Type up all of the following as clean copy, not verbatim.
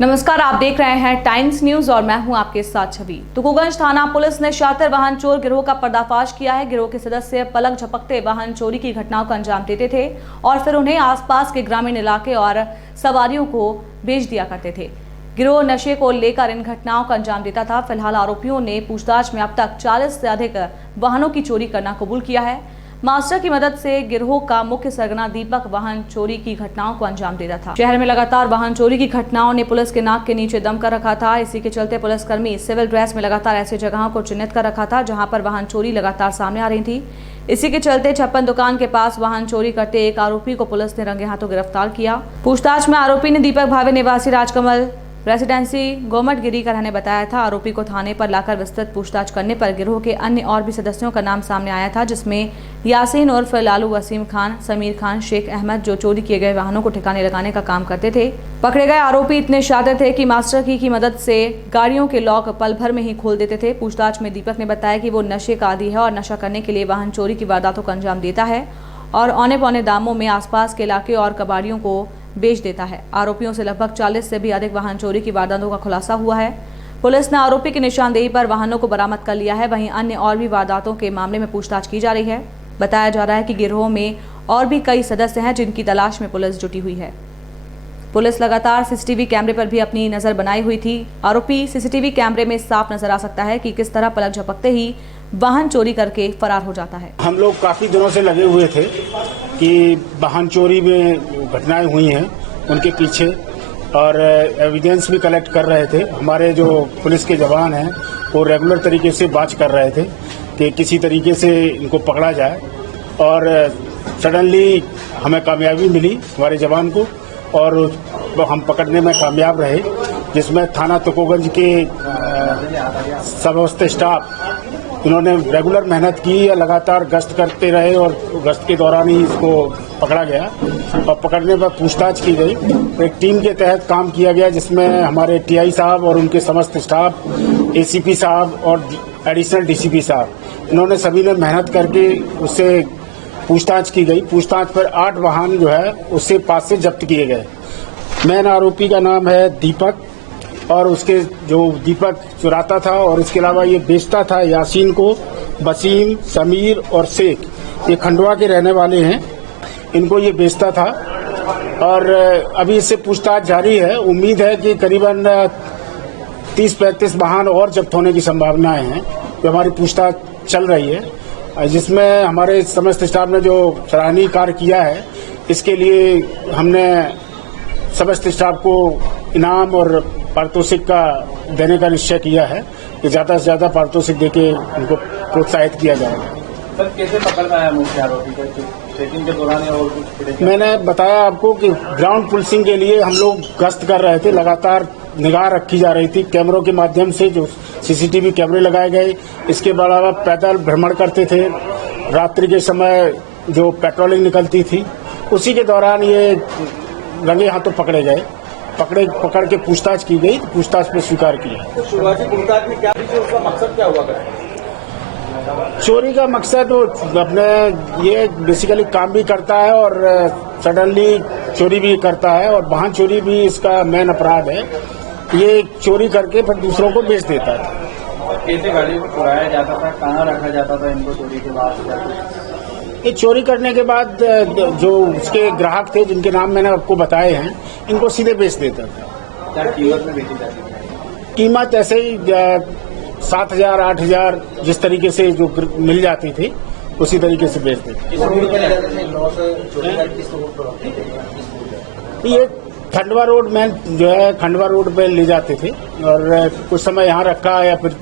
नमस्कार, आप देख रहे हैं टाइम्स न्यूज और मैं हूं आपके साथ छवि। तुकोगंज थाना पुलिस ने शातिर वाहन चोर गिरोह का पर्दाफाश किया है। गिरोह के सदस्य पलक झपकते वाहन चोरी की घटनाओं को अंजाम देते थे और फिर उन्हें आसपास के ग्रामीण इलाके और सवारियों को बेच दिया करते थे। गिरोह नशे को लेकर इन घटनाओं का अंजाम देता था। फिलहाल आरोपियों ने पूछताछ में अब तक 40 से अधिक वाहनों की चोरी करना कबूल किया है। मास्टर की मदद से गिरोह का मुख्य सरगना दीपक वाहन चोरी की घटनाओं को अंजाम देता था। शहर में लगातार वाहन चोरी की घटनाओं ने पुलिस के नाक के नीचे दम कर रखा था। इसी के चलते पुलिसकर्मी सिविल ड्रेस में लगातार ऐसी जगहों को चिन्हित कर रखा था जहां पर वाहन चोरी लगातार सामने आ रही थी। इसी के चलते 56 दुकान के पास वाहन चोरी करते एक आरोपी को पुलिस ने रंगे हाथों गिरफ्तार किया। पूछताछ में आरोपी ने दीपक भावे निवासी राजकमल रेसिडेंसी गोमटगिरी का रहने बताया था। आरोपी को थाने पर लाकर विस्तृत पूछताछ करने पर गिरोह के अन्य और भी सदस्यों का नाम सामने आया था, जिसमें यासीन उर्फ लालू, वसीम खान, समीर खान, शेख अहमद, जो चोरी किए गए वाहनों को ठिकाने लगाने का काम करते थे। पकड़े गए आरोपी इतने शातिर थे कि मास्टर की मदद से गाड़ियों के लॉक पल भर में ही खोल देते थे। पूछताछ में दीपक ने बताया कि वो नशे का आदी है और नशा करने के लिए वाहन चोरी की वारदातों का अंजाम देता है और औने पौने दामों में आसपास के इलाके और कबाड़ियों को बेच देता है। आरोपियों से लगभग 40 से भी अधिक वाहन चोरी की वारदातों का खुलासा हुआ है। पुलिस ने आरोपी की निशानदेही पर वाहनों को बरामद कर लिया है। वहीं अन्य और भी वारदातों के मामले में पूछताछ की जा रही है। बताया जा रहा है कि गिरोह में और भी कई सदस्य हैं जिनकी तलाश में पुलिस जुटी हुई है। पुलिस लगातार सीसीटीवी कैमरे पर भी अपनी नजर बनाई हुई थी। आरोपी सीसीटीवी कैमरे में साफ नजर आ सकता है कि किस तरह पलक झपकते ही वाहन चोरी करके फरार हो जाता है। हम लोग काफी दिनों से लगे हुए थे कि वाहन चोरी में घटनाएं हुई हैं उनके पीछे, और एविडेंस भी कलेक्ट कर रहे थे। हमारे जो पुलिस के जवान हैं वो रेगुलर तरीके से बात कर रहे थे कि किसी तरीके से इनको पकड़ा जाए, और सडनली हमें कामयाबी मिली हमारे जवान को और हम पकड़ने में कामयाब रहे, जिसमें थाना तुकोगंज के समस्त स्टाफ इन्होंने रेगुलर मेहनत की, लगातार गश्त करते रहे और गश्त के दौरान ही इसको पकड़ा गया और पकड़ने पर पूछताछ की गई। एक टीम के तहत काम किया गया जिसमें हमारे टीआई साहब और उनके समस्त स्टाफ, एसीपी साहब और एडिशनल डीसीपी साहब, इन्होंने सभी ने मेहनत करके उससे पूछताछ की गई। पूछताछ पर 8 वाहन जो है उससे पास से जब्त किए गए। मेन आरोपी का नाम है दीपक, और उसके जो दीपक चुराता था और इसके अलावा ये बेचता था यासीन को, वसीम, समीर और शेख, ये खंडवा के रहने वाले हैं, इनको ये बेचता था। और अभी इससे पूछताछ जारी है। उम्मीद है कि करीबन 30-35 वाहन और जब्त होने की संभावनाएं हैं, जो हमारी पूछताछ चल रही है, जिसमें हमारे समस्त स्टाफ ने जो सराहनीय कार्य किया है, इसके लिए हमने समस्त स्टाफ को इनाम और पारितोषिक का देने का निश्चय किया है कि ज्यादा से ज्यादा पारितोषिक देके उनको प्रोत्साहित किया जाएगा। सर, कैसे पकड़ में आया मुख्य आरोपी को? चेकिंग के दौरान और कुछ? मैंने बताया आपको कि ग्राउंड पुलिसिंग के लिए हम लोग गश्त कर रहे थे, लगातार निगाह रखी जा रही थी कैमरों के माध्यम से, जो सीसीटीवी कैमरे लगाए गए। इसके अलावा पैदल भ्रमण करते थे, रात्रि के समय जो पेट्रोलिंग निकलती थी, उसी के दौरान ये रंगे हाथों पकड़े गए। पकड़ के पूछताछ की गई, पूछताछ पे स्वीकार किया। तो शुरुआती पूछताछ में क्या थी, उसका मकसद क्या हुआ करता? चोरी का मकसद अपने ये बेसिकली काम भी करता है और सडनली चोरी भी करता है, और वाहन चोरी भी इसका मेन अपराध है। ये चोरी करके फिर दूसरों को बेच देता है। कैसे गाड़ियों को चुराया जाता था, कहाँ रखा जाता था इनको चोरी के बाद? ये चोरी करने के बाद जो उसके ग्राहक थे जिनके नाम मैंने आपको बताए हैं, इनको सीधे बेच देता था। क्या कीमत में बेची जाती है? कीमत ऐसे ही 7,000, 8,000 जिस तरीके से जो मिल जाती थी उसी तरीके से बेच देते। ये खंडवा रोड में जो है, खंडवा रोड पे ले जाते थे और कुछ समय यहाँ रखा या फिर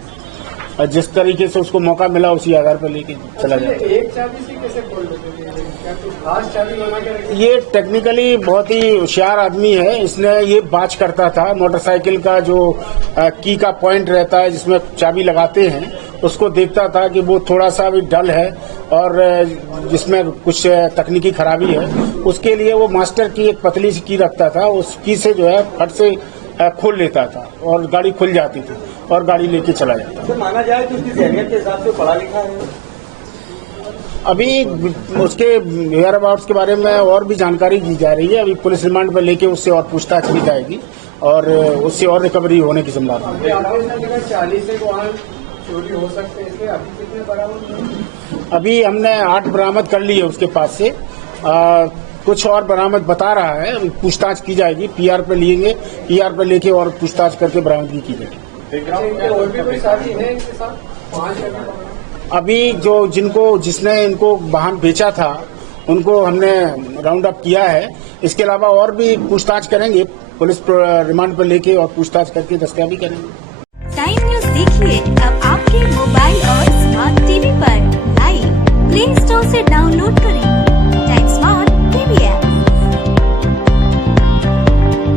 जिस तरीके से उसको मौका मिला उसी आधार पर लेके चला जाता। एक चाबी से कैसे खोल देते थे? क्या कुछ खास चाबी बना के रखी? ये टेक्निकली बहुत ही होशियार आदमी है। इसने ये बाज करता था, मोटरसाइकिल का जो की का पॉइंट रहता है जिसमें चाबी लगाते हैं, उसको देखता था कि वो थोड़ा सा भी डल है और जिसमें कुछ तकनीकी खराबी है। उसके लिए वो मास्टर की एक पतली सी की रखता था, उस की से जो है फट से खोल लेता था और गाड़ी खुल जाती थी और गाड़ी लेके चला जाता। तो माना जाए तो उसकी जहनियत के हिसाब से पढ़ा लिखा है। अभी उसके वेयर अबाउट्स के बारे में और भी जानकारी दी जा रही है। अभी पुलिस रिमांड पर लेके उससे और पूछताछ की जाएगी और उससे और रिकवरी होने की संभावना है। ऑपरेशन के 40 एक वाहन चोरी हो सकते हैं, इसमें अभी कितने बरामद हुए? अभी हमने 8 बरामद कर लिए उसके पास से। कुछ और बरामद बता रहा है, अभी पूछताछ की जाएगी, पीआर पे लेंगे, पीआर पे लेके और पूछताछ करके बरामदगी की जाएगी। इनके और भी कोई साथी है इनके साथ? 5 अभी पकड़ा। अभी जो जिसने इनको वाहन बेचा था उनको हमने राउंड अप किया है। इसके अलावा और भी पूछताछ करेंगे, पुलिस रिमांड पर लेके और पूछताछ करके दस्तयाबी करेंगे। टाइम न्यूज देखिए अब आपके मोबाइल और स्मार्ट टीवी पर लाइव प्ले स्टोर से डाउनलोड करें टाइम स्मार्ट टीवी ऐप।